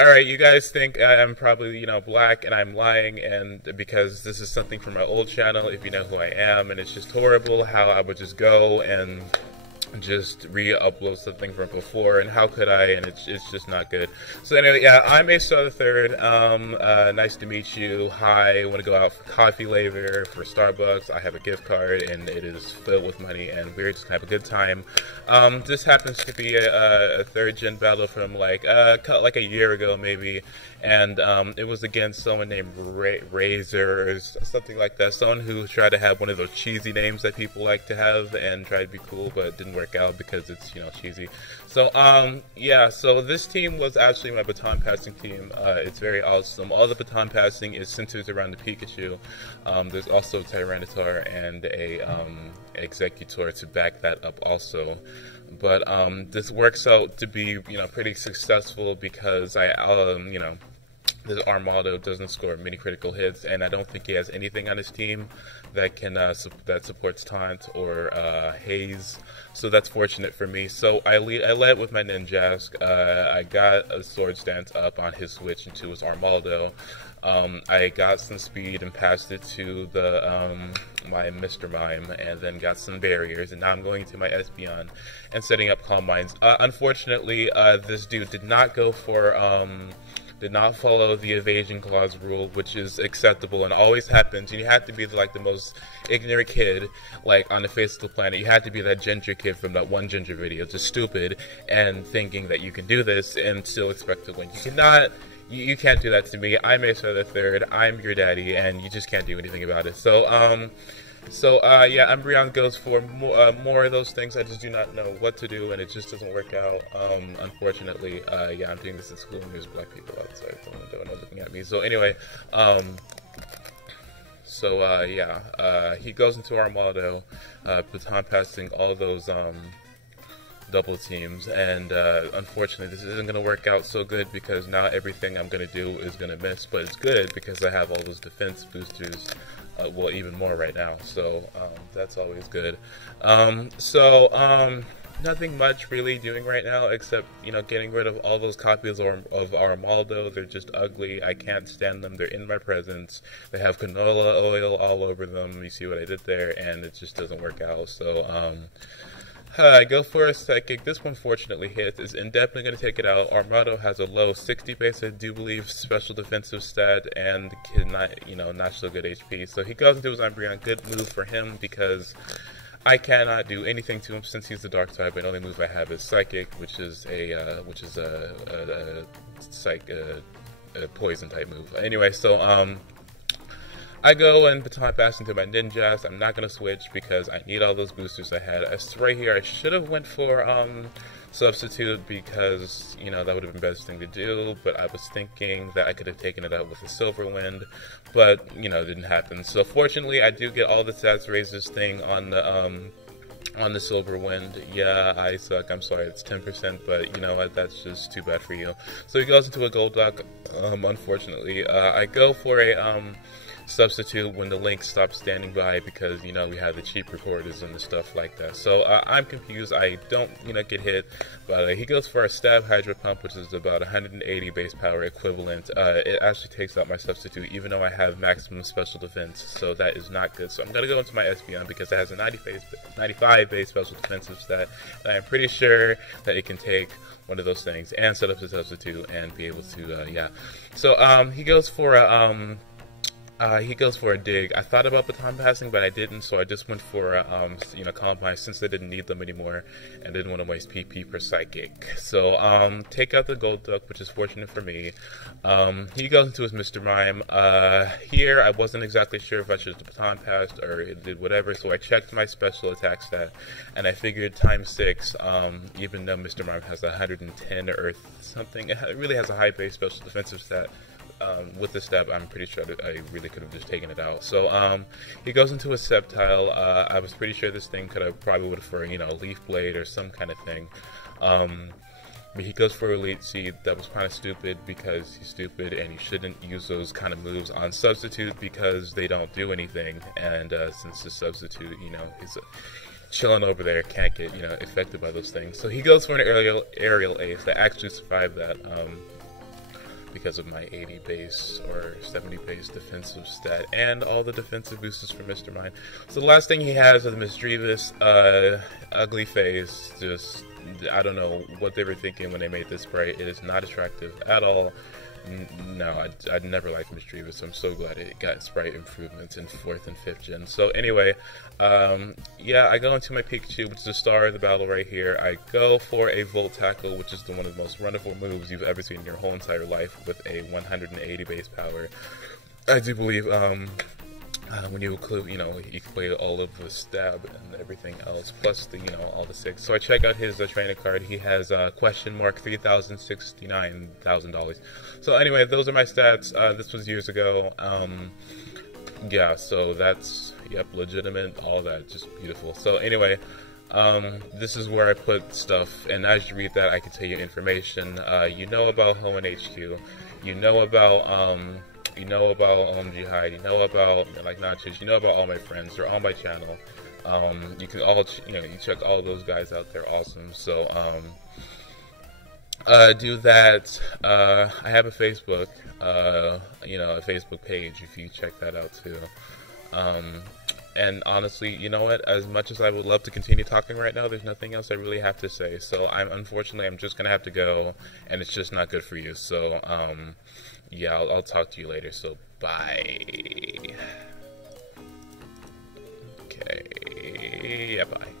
Alright, you guys think I'm probably, black and I'm lying, and because this is something from my old channel, if you know who I am, and it's just horrible how I would just go and just re-upload something from before, and how could I, and it's just not good. So anyway, yeah, I'm Star the Third. Nice to meet you. Hi, I want to go out for coffee later, for Starbucks. I have a gift card, and it is filled with money, and we're just gonna have a good time. This happens to be a third-gen battle from like a year ago, maybe, and it was against someone named RayZer, or something like that, someone who tried to have one of those cheesy names that people like to have, and tried to be cool, but didn't work out because it's cheesy. So yeah, so this team was actually my baton passing team. It's very awesome. All the baton passing is centered around the Pikachu. There's also a Tyranitar and a Executor to back that up also. But this works out to be pretty successful because this Armado doesn't score many critical hits, and I don't think he has anything on his team that can that supports Taunt or Haze. So that's fortunate for me. So I led with my Ninjask. I got a Sword Stance up on his switch into his Armaldo. I got some speed and passed it to the my Mr. Mime, and then got some barriers, and now I'm going to my Espeon and setting up Calm Minds. Unfortunately, this dude did not go for did not follow the evasion clause rule, which is acceptable and always happens. You have to be like the most ignorant kid like on the face of the planet. You have to be that ginger kid from that one ginger video, just stupid and thinking that you can do this and still expect to win. You cannot. You can't do that to me. I'm Star the Third. I'm your daddy, and you just can't do anything about it. So yeah, Umbreon goes for more of those things. I just do not know what to do, and it just doesn't work out. Unfortunately, yeah, I'm doing this in school, and there's black people outside the window and looking at me. So anyway, yeah, he goes into Armado, baton passing all those double teams, and unfortunately this isn't going to work out so good because now everything I'm going to do is going to miss, but it's good because I have all those defense boosters, well, even more right now, so that's always good. Nothing much really doing right now except getting rid of all those copies of Armaldo. They're just ugly. I can't stand them. They're in my presence. They have canola oil all over them. You see what I did there, and it just doesn't work out. So I go for a Psychic. This one fortunately hits. Is indefinitely going to take it out. Armado has a low 60 base, I do believe, special defensive stat, and not so good HP. So he goes into his Umbreon. Good move for him because I cannot do anything to him since he's the Dark type. And the only move I have is Psychic, which is a poison type move. Anyway, so I go and baton pass into my Ninjas. I'm not going to switch because I need all those boosters I had. Right here, I should have went for Substitute because, that would have been the best thing to do. But I was thinking that I could have taken it out with a Silver Wind. But, it didn't happen. So fortunately, I do get all the stats RayZer's thing on the Silver Wind. Yeah, I suck. I'm sorry, it's 10%, but you know what? That's just too bad for you. So he goes into a Golduck. Unfortunately, I go for a Substitute when the Link stops standing by because we have the cheap recorders and the stuff like that. So I'm confused. I don't get hit, but he goes for a Stab Hydro Pump, which is about 180 base power equivalent. It actually takes out my Substitute even though I have maximum special defense, so that is not good. So I'm gonna go into my Espeon because it has a 95 base special defensive stat, and I'm pretty sure that it can take one of those things and set up the Substitute and be able to yeah. So he goes for a Dig. I thought about baton passing, but I didn't, so I just went for Calm since I didn't need them anymore and didn't want to waste PP per Psychic. So take out the Golduck, which is fortunate for me. He goes into his Mr. Mime. Here I wasn't exactly sure if I should baton passed or it did whatever, so I checked my special attack stat and I figured times 6, even though Mr. Mime has 110 or something, it really has a high base special defensive stat. With the step, I'm pretty sure that I really could have just taken it out. So he goes into a Sceptile. I was pretty sure this thing could have probably would have for Leaf Blade or some kind of thing. But he goes for Elite Seed. That was kind of stupid because he's stupid and you shouldn't use those kind of moves on Substitute because they don't do anything. And since the Substitute, is chilling over there, can't get affected by those things. So he goes for an aerial ace that actually survived that. because of my 80 base or 70 base defensive stat and all the defensive boosters for Mr. Mime. So the last thing he has is Misdreavus, ugly face. Just, I don't know what they were thinking when they made this sprite. It is not attractive at all. No, I'd never liked Misdreavus, so I'm so glad it got sprite improvements in 4th and 5th gen. So anyway, yeah, I go into my Pikachu, which is the star of the battle right here. I go for a Volt Tackle, which is one of the most wonderful moves you've ever seen in your whole entire life, with a 180 base power. I do believe, when you include, equate all of the stab and everything else, plus the, all the 6. So I check out his trainer card. He has question mark $3,069,000. So anyway, those are my stats. This was years ago. Yeah, so that's, yep, legitimate, all that, just beautiful. So anyway, this is where I put stuff, and as you read that, I can tell you information. You know about Hoenn HQ. You know about OMG Hyde, you know about like Nachos, you know about all my friends. They're on my channel. You can all, you check all those guys out. They're awesome. So, do that. I have a Facebook, a Facebook page if you check that out too. And honestly, you know what? As much as I would love to continue talking right now, there's nothing else I really have to say. So unfortunately, I'm just gonna have to go, and it's just not good for you. So, yeah, I'll talk to you later. So, bye. Okay. Yeah, bye.